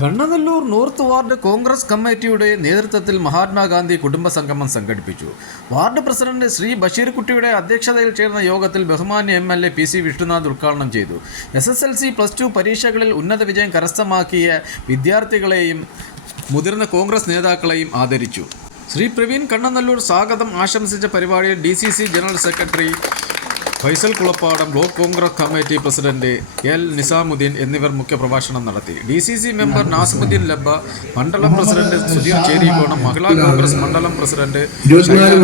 Kannanallur north ward Congress കമ്മിറ്റിയുടെ നേതൃത്വത്തിൽ മഹാത്മാഗാന്ധി കുടുംബ സംഗമം സംഘടിപ്പിച്ചു. വാർഡ് പ്രസിഡന്റ് ശ്രീ ബഷീർകുട്ടിയുടെ അധ്യക്ഷതയിൽ ചേർന്ന യോഗത്തിൽ ബഹുമാന്യ M L A P C Vishnunath ഉദ്ഘാടനം ചെയ്തു. S S L C plus two പരീക്ഷകളിൽ ഉന്നത വിജയം കരസ്ഥമാക്കിയ വിദ്യാർത്ഥികളെയും മുതിർന്ന കോൺഗ്രസ് നേതാക്കളെയും ആദരിച്ചു. ശ്രീ പ്രവീൺ കണ്ണനല്ലൂർ സ്വാഗതം ആശംസിച്ച പരിപാടിയിൽ D general secretary Faisal Kulappadam block Congress committee president L Nizamuddin എന്നിവർ മുഖ്യപ്രഭാഷണം നടത്തി. D C C member Nasimuddin Labba മണ്ഡലം പ്രസിഡന്റ് സുധീർ ചേരിക്കോണം മഹിളാ കോൺഗ്രസ് മണ്ഡലം പ്രസിഡന്റ് നിയോജക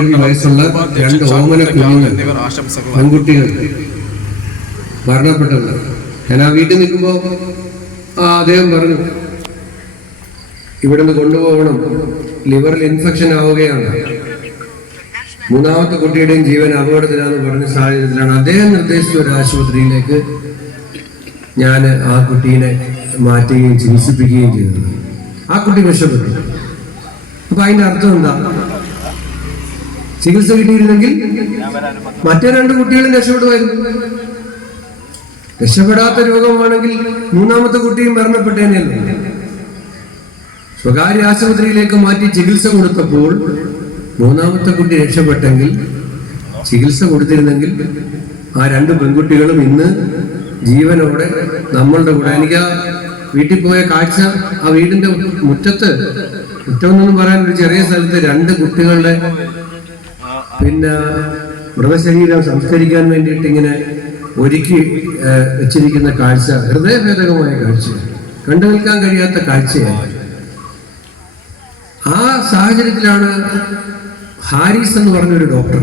മണ്ഡലം എന്നിവർ ആശംസകൾ പെൺകുട്ടികൾ മരണപ്പെട്ടത് ഞാൻ ആ വീട്ടിൽ നിൽക്കുമ്പോൾ ആ അദ്ദേഹം പറഞ്ഞു ഇവിടുന്ന് കൊണ്ടുപോകണം. ലിവറിൽ ഇൻഫെക്ഷൻ ആവുകയാണ്. മൂന്നാമത്തെ കുട്ടിയുടെയും ജീവൻ അപകടത്തിലാണെന്ന് പറഞ്ഞ സാഹചര്യത്തിലാണ് അദ്ദേഹം നിർദ്ദേശിച്ച ഒരു ആശുപത്രിയിലേക്ക് ഞാൻ ആ കുട്ടീനെ മാറ്റുകയും ചികിത്സിപ്പിക്കുകയും ചെയ്തത്. ആ കുട്ടി രക്ഷപ്പെട്ടു അപ്പൊ അതിന്റെ അർത്ഥം എന്താ? ചികിത്സ കിട്ടിയിരുന്നെങ്കിൽ മറ്റേ രണ്ട് കുട്ടികളും രക്ഷപ്പെടുമായിരുന്നു. രക്ഷപ്പെടാത്ത രോഗമാണെങ്കിൽ മൂന്നാമത്തെ കുട്ടിയും മരണപ്പെട്ടേനെയല്ലോ സ്വകാര്യ ആശുപത്രിയിലേക്ക് മാറ്റി ചികിത്സ കൊടുത്തപ്പോൾ മൂന്നാമത്തെ കുട്ടി രക്ഷപ്പെട്ടെങ്കിൽ ചികിത്സ കൊടുത്തിരുന്നെങ്കിൽ ആ രണ്ട് പെൺകുട്ടികളും ഇന്ന് ജീവനോടെ നമ്മളുടെ കൂടെ. എനിക്ക് ആ വീട്ടിൽ പോയ കാഴ്ച ആ വീടിന്റെ മുറ്റത്ത് മുറ്റമെന്നൊന്നും പറയാൻ ഒരു ചെറിയ സ്ഥലത്ത് രണ്ട് കുട്ടികളുടെ പിന്നെ മൃതശരീരം സംസ്കരിക്കാൻ വേണ്ടിയിട്ട് ഇങ്ങനെ ഒരുക്കി വെച്ചിരിക്കുന്ന കാഴ്ച ഹൃദയഭേദകമായ കാഴ്ച കണ്ടു നിൽക്കാൻ കഴിയാത്ത കാഴ്ചയാണ്. ആ സാഹചര്യത്തിലാണ് ഹാരിസ് എന്ന് പറഞ്ഞൊരു ഡോക്ടർ.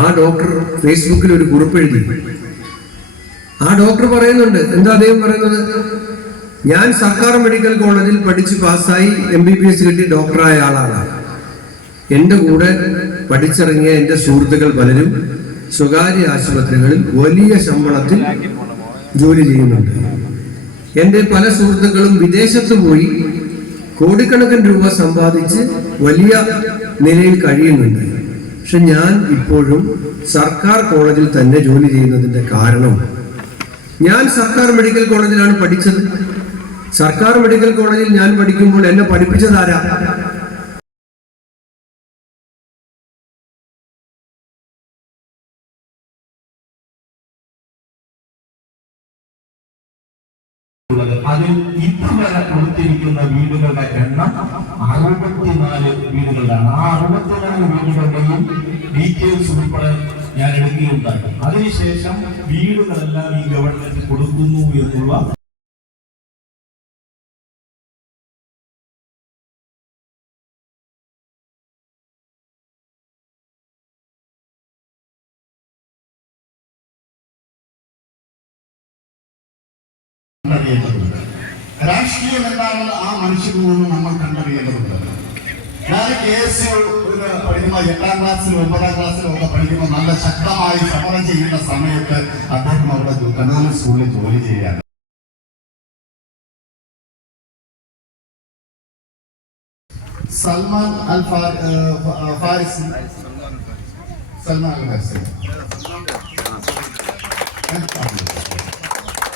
ആ ഡോക്ടർ ഫേസ്ബുക്കിൽ ഒരു കുറിപ്പ് എഴുതി. ആ ഡോക്ടർ പറയുന്നുണ്ട് എന്താ അദ്ദേഹം പറയുന്നത്? ഞാൻ സർക്കാർ മെഡിക്കൽ കോളേജിൽ പഠിച്ച് പാസ്സായി എം ബി ബി എസ് കിട്ടി ഡോക്ടറായ ആളാണ്. എന്റെ കൂടെ പഠിച്ചിറങ്ങിയ എന്റെ സുഹൃത്തുക്കൾ പലരും സ്വകാര്യ ആശുപത്രികളിൽ വലിയ ശമ്പളത്തിൽ ജോലി ചെയ്യുന്നുണ്ട്. എന്റെ പല സുഹൃത്തുക്കളും വിദേശത്ത് പോയി കോടിക്കണക്കിന് രൂപ സമ്പാദിച്ച് വലിയ നിലയിൽ കഴിയുന്നുണ്ട്. പക്ഷെ ഞാൻ ഇപ്പോഴും സർക്കാർ കോളേജിൽ തന്നെ ജോലി ചെയ്യുന്നതിന്റെ കാരണം. ഞാൻ സർക്കാർ മെഡിക്കൽ കോളേജിലാണ് പഠിച്ചത്. സർക്കാർ മെഡിക്കൽ കോളേജിൽ ഞാൻ പഠിക്കുമ്പോൾ എന്നെ പഠിപ്പിച്ചതാരാ ഉള്ളത് അതിൽ ഇതുവരെ കൊടുത്തിരിക്കുന്ന വീടുകളുടെ എണ്ണം അറുപത്തിനാല് വീടുകളാണ്. ആ അറുപത്തിനാല് വീടുകളുടെയും ഡീറ്റെയിൽസ് ഉൾപ്പെടെ ഞാൻ എടുക്കുകയുണ്ടായി. അതിനുശേഷം വീടുകളെല്ലാം ഈ ഗവൺമെന്റ് കൊടുക്കുന്നു എന്നുള്ള കണ്ടറിയേണ്ടതുണ്ട് രാഷ്ട്രീയം എന്താണെന്ന് ആ മനുഷ്യരിൽ നിന്ന് നമ്മൾ കണ്ടറിയേണ്ടതുണ്ട്. ഞാൻ കെ എസ് യു പഠിക്കുമ്പോൾ എട്ടാം ക്ലാസ്സിലും ഒമ്പതാം ക്ലാസ്സിലും ഒക്കെ പഠിക്കുമ്പോൾ നല്ല ശക്തമായി സമരം ചെയ്യുന്ന സമയത്ത് അദ്ദേഹം അവിടെ കണ്ണൂർ സ്കൂളിൽ ജോലി ചെയ്യാണ് സൽമാൻ അൽ ഫാരിസ്. സൽമാൻ അൽ ഫ-